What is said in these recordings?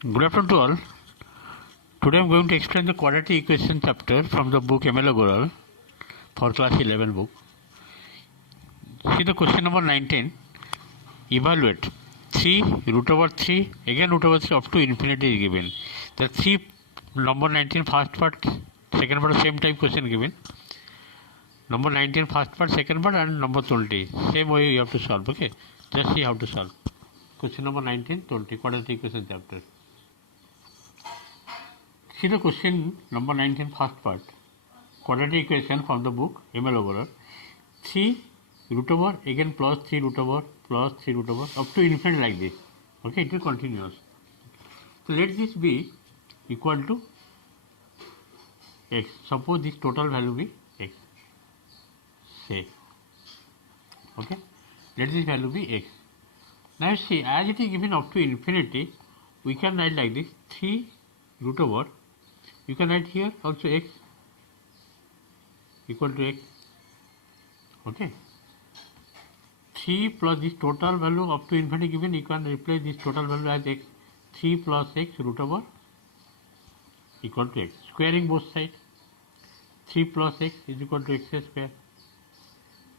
Good afternoon to all. Today I am going to explain the quadratic equation chapter from the book ML Goral for class 11 book. See the question number 19. Evaluate 3 root over 3 again root over 3 up to infinity is given. The 3 number 19 first part, second part same type question given. Number 19 first part, second part and number 20 same way you have to solve. Okay, just see how to solve. Question number 19, 20 quadratic equation chapter. See the question number 19 first part, quadratic equation from the book ML over 3 root over again plus 3 root over plus 3 root over up to infinity like this. Okay, it is continuous. So let this be equal to x. Suppose this total value be x. Say, okay, let this value be x. Now see, as it is given up to infinity, we can write like this 3 root over. You can write here also x equal to x. Okay. 3 plus this total value up to infinity given, you can replace this total value as x. 3 plus x root over equal to x. Squaring both sides. 3 plus x is equal to x square.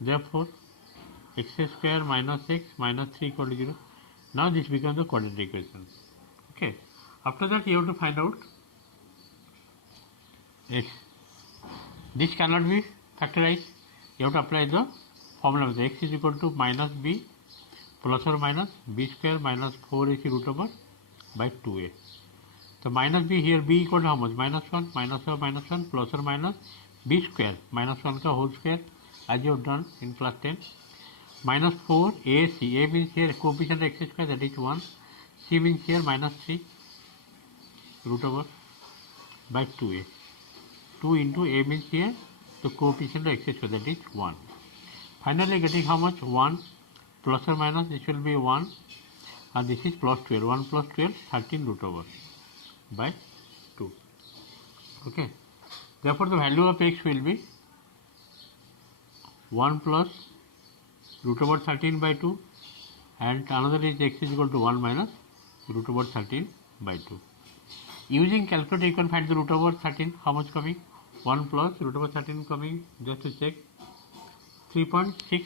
Therefore, x square minus x minus 3 equal to 0. Now this becomes the quadratic equation. Okay. After that, you have to find out x. This cannot be factorized. You have to apply the formula. X is equal to minus b plus or minus b square minus 4ac root over by 2a. So minus b here, b equal to how much? Minus 1 plus or minus b square minus 1 ka whole square as you have done in class 10. Minus 4 ac. A means here coefficient x square, that is 1. C means here minus 3 root over by 2a. 2 into a means here the coefficient of x square, that is 1. Finally getting how much? 1 plus or minus, this will be 1 and this is plus 12. 1 plus 12, 13 root over by 2. Okay. Therefore the value of x will be 1 plus root over 13 by 2 and another is x is equal to 1 minus root over 13 by 2. Using calculator you can find the root over 13, how much coming? 1 plus root over 13 coming, just to check, 3.6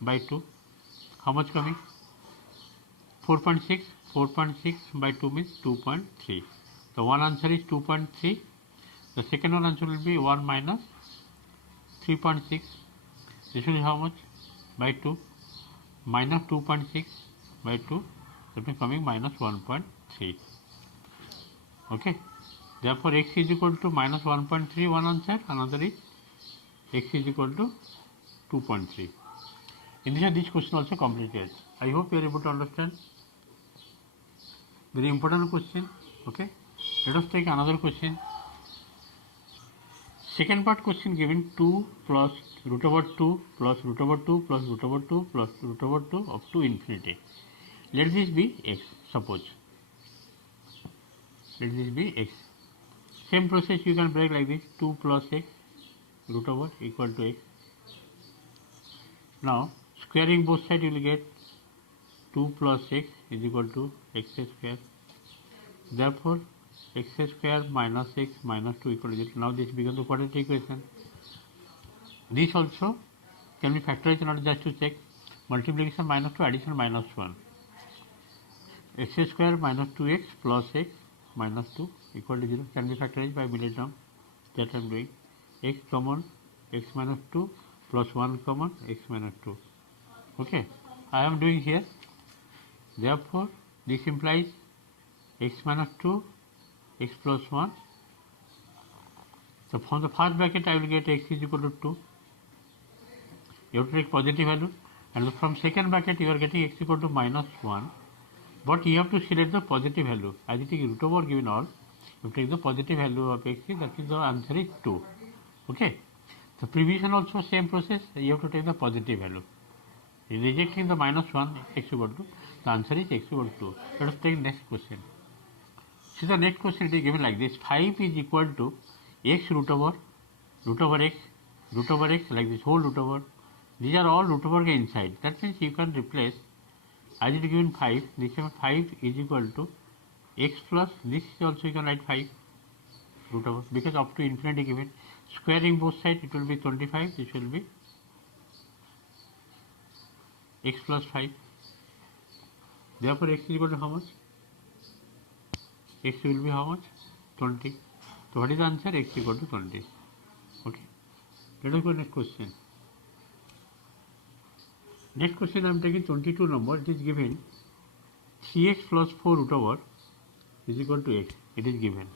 by 2, how much coming? 4.6 by 2 means 2.3. The one answer is 2.3. The second one answer will be 1 minus 3.6. This will be how much? By 2 minus 2.6 by 2, that means coming minus 1.3. Okay. Therefore x is equal to minus 1.3, one answer, another is x is equal to 2.3. In this question also completed. I hope you are able to understand. Very important question. Okay. Let us take another question. Second part question given 2 plus root over 2 plus root over 2 plus root over 2 plus root over 2 up to infinity. Let this be x, suppose. Let this be x. Same process you can break like this, 2 plus x root over equal to x. Now squaring both sides you will get 2 plus x is equal to x square. Therefore x square minus x minus 2 equal to 0. Now this becomes the quadratic equation. This also can be factorized in order just to check. Multiplication minus 2, addition minus 1. X square minus 2x plus x minus 2 equal to 0 can be factorized by middle term, that I am doing. X common, x minus 2 plus 1 common, x minus 2. Okay, I am doing here. Therefore this implies x minus 2, x plus 1. So from the first bracket I will get x is equal to 2. You have to take positive value, and from second bracket you are getting x equal to minus 1. But you have to select the positive value. As it is root over given all, you take the positive value of x, that is the answer is 2. Okay. The previous one also same process, you have to take the positive value. Rejecting the minus 1, x equal to, the answer is x equal to 2. Let us take next question. See the next question, it is given like this. 5 is equal to x root over x like this, whole root over. These are all root over inside. That means you can replace As it is given 5, this time 5 is equal to x plus, this is also you can write 5 root over, because up to infinity given. Squaring both sides, it will be 25, this will be x plus 5. Therefore x is equal to how much? X will be how much? 20. So what is the answer? X is equal to 20. Okay. Let us go next question. Next question I am taking 22 number. It is given 3x plus 4 root over is equal to x. It is given.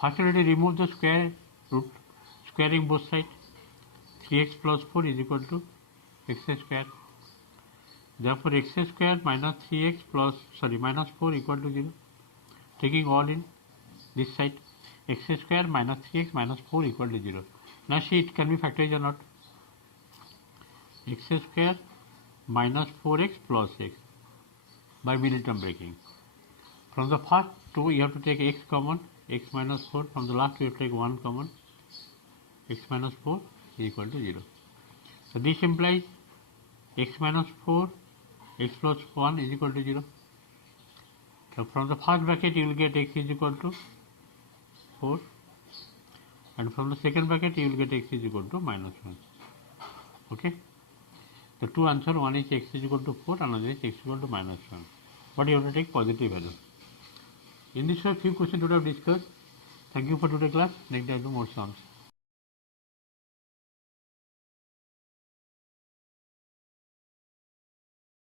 First let us remove the square root, squaring both sides. 3x plus 4 is equal to x square. Therefore x square minus 3x plus minus 4 equal to 0. Taking all in this side, x square minus 3x minus 4 equal to 0. Now see, it can be factorized or not. X square minus 4x plus x by middle term breaking. From the first two you have to take x common, x minus 4. From the last you have to take 1 common, x minus 4 is equal to 0. So this implies x minus 4, x plus 1 is equal to 0. So from the first bracket you will get x is equal to 4, and from the second bracket you will get x is equal to minus 1. Okay. The two answers, one is x is equal to 4, another is x is equal to minus 1. But you have to take positive value. In this way, few questions we have discussed. Thank you for today's class. Next day I do more sums.